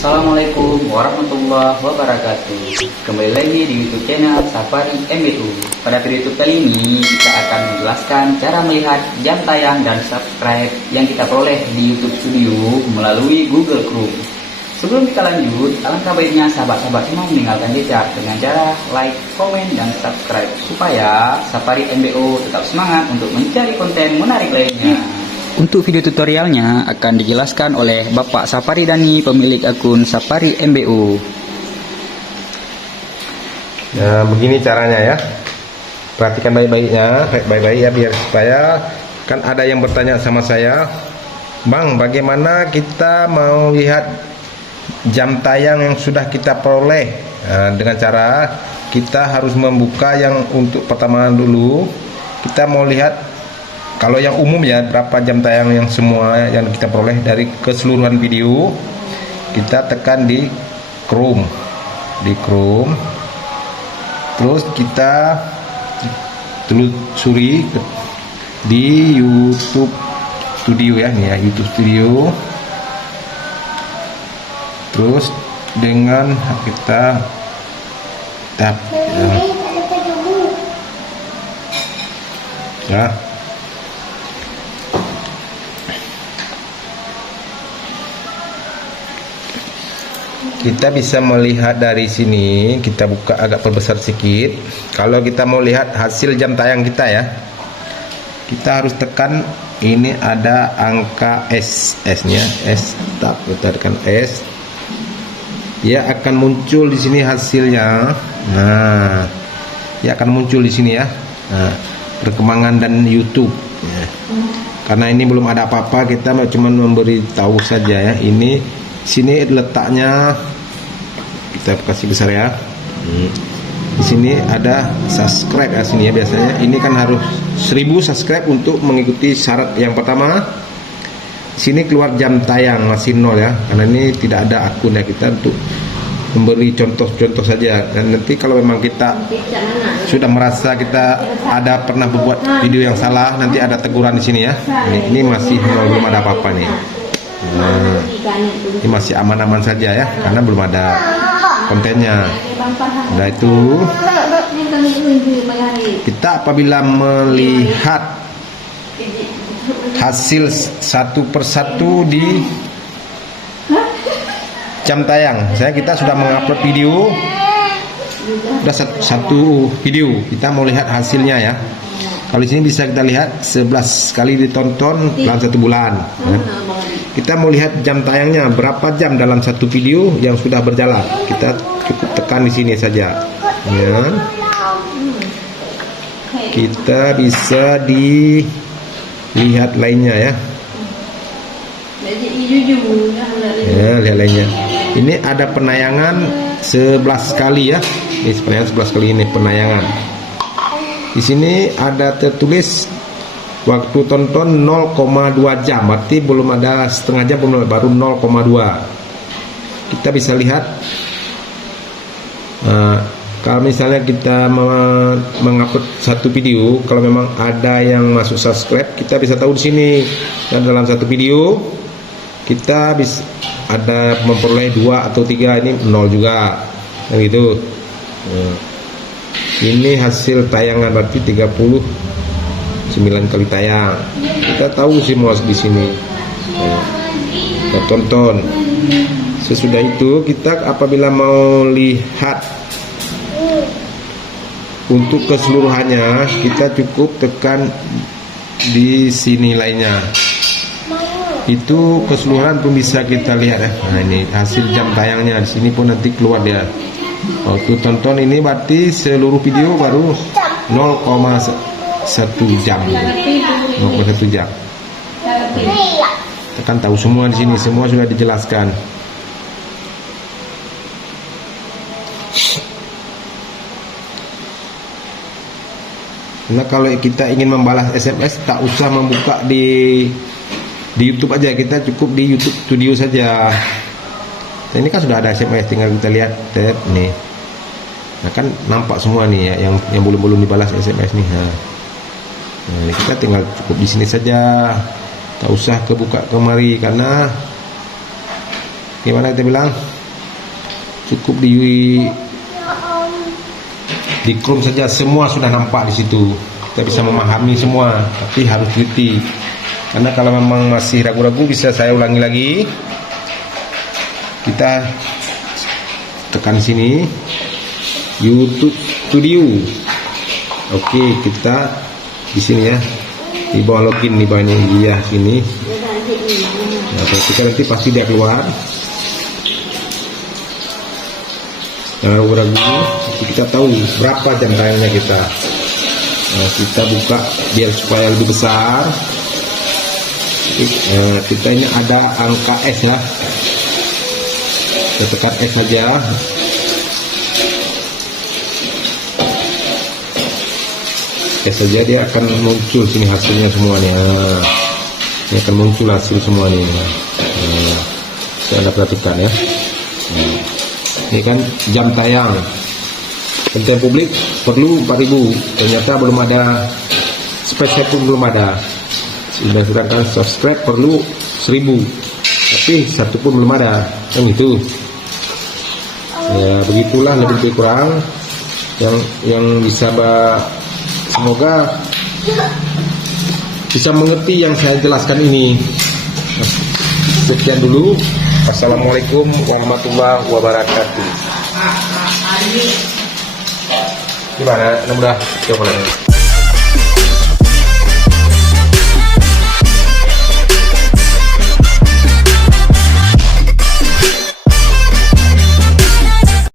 Assalamualaikum warahmatullahi wabarakatuh. Kembali lagi di YouTube channel Safari MBU. Pada video YouTube kali ini kita akan menjelaskan cara melihat jam tayang dan subscribe yang kita peroleh di YouTube Studio melalui Google Chrome. Sebelum kita lanjut, alangkah baiknya sahabat-sahabat semua meninggalkan jejak dengan cara like, komen, dan subscribe supaya Safari MBU tetap semangat untuk mencari konten menarik lainnya. Untuk video tutorialnya akan dijelaskan oleh Bapak Safari Dani, pemilik akun Safari MBU. Nah, begini caranya ya. Perhatikan baik-baik ya, biar supaya kan ada yang bertanya sama saya, Bang, bagaimana kita mau lihat jam tayang yang sudah kita peroleh? Nah, dengan cara kita harus membuka yang untuk pertama dulu. Kita mau lihat kalau yang umum ya, berapa jam tayang yang semua yang kita peroleh dari keseluruhan video. Kita tekan di Chrome, terus kita telusuri di YouTube Studio ya, nih ya, YouTube Studio. Terus dengan kita tap ya. Kita bisa melihat dari sini, kita buka agak perbesar sedikit. Kalau kita mau lihat hasil jam tayang kita ya, kita harus tekan ini, ada angka S nya, S tab, kita tekan S. Dia akan muncul di sini hasilnya. Nah, dia akan muncul di sini ya. Nah, perkembangan dan YouTube. Ya. Karena ini belum ada apa-apa, kita cuma memberi tahu saja ya. Ini sini letaknya, kita kasih besar ya. Di sini ada subscribe ya, sini ya, biasanya ini kan harus 1000 subscribe untuk mengikuti syarat yang pertama. Sini keluar jam tayang masih 0 ya, karena ini tidak ada akun ya, kita untuk memberi contoh-contoh saja. Dan nanti kalau memang kita sudah merasa kita ada pernah membuat video yang salah, nanti ada teguran di sini ya. Ini masih 0, belum ada apa-apa nih. Nah, ini masih aman-aman saja ya, karena belum ada kontennya. Udah itu, kita apabila melihat hasil satu persatu di jam tayang, kita sudah mengupload video, sudah satu video, kita mau lihat hasilnya ya. Kalau di sini bisa kita lihat 11 kali ditonton dalam 1 bulan. Ya. Kita mau lihat jam tayangnya berapa jam dalam satu video yang sudah berjalan. Kita cukup tekan di sini saja. Ya. Kita bisa dilihat lainnya ya. Ya, lihat lainnya. Ini ada penayangan 11 kali ya. Ini penayangan 11 kali, ini penayangan. Di sini ada tertulis waktu tonton 0,2 jam, berarti belum ada setengah jam, baru 0,2. Kita bisa lihat kalau misalnya kita mengupload satu video, kalau memang ada yang masuk subscribe, kita bisa tahu di sini. Dan dalam satu video kita bisa ada memperoleh 2 atau 3, ini 0 juga, nah, gitu. Ini hasil tayangan, berarti 39 kali tayang. Kita tahu semua di sini. Kita tonton. Sesudah itu kita apabila mau lihat untuk keseluruhannya, kita cukup tekan di sini lainnya. Itu keseluruhan pun bisa kita lihat ya. Nah, ini hasil jam tayangnya, di sini pun nanti keluar dia. Waktu tonton ini berarti seluruh video baru 0,1 jam. 0,1 jam. Kita kan tahu semua di sini, semua sudah dijelaskan. Nah, kalau kita ingin membalas SMS, tak usah membuka di YouTube aja, kita cukup di YouTube Studio saja. Nah, ini kan sudah ada SMS, tinggal kita lihat tab nih. Nah, kan nampak semua nih ya, yang belum dibalas SMS nih. Nah, ini kita tinggal cukup di sini saja, tak usah kebuka kemari, karena gimana kita bilang, cukup di Chrome saja semua sudah nampak di situ. Kita bisa memahami semua, tapi harus teliti. Karena kalau memang masih ragu-ragu bisa saya ulangi lagi. Kita tekan sini YouTube Studio. Oke, kita di sini ya. Di bawah login di bawah ini ya sini. Nah, ketika nanti pasti dia keluar. Jangan ragu-ragu, kita tahu berapa jam tayangnya kita. Nah, kita buka biar supaya lebih besar. Kita ini ada angka S ya. Kita tekan S saja. S saja dia akan muncul sini hasilnya semuanya. Ini akan muncul hasil semuanya. Saya Anda perhatikan ya. Ini kan jam tayang. Konten publik perlu 4.000. Ternyata belum ada, spesial pun belum ada. Sedangkan subscribe perlu 1.000. Tapi satu pun belum ada. Kan itu. Ya begitulah lebih kurang yang bisa semoga bisa mengerti yang saya jelaskan ini. Sekian dulu. Assalamualaikum warahmatullahi wabarakatuh. Gimana? Udah coba.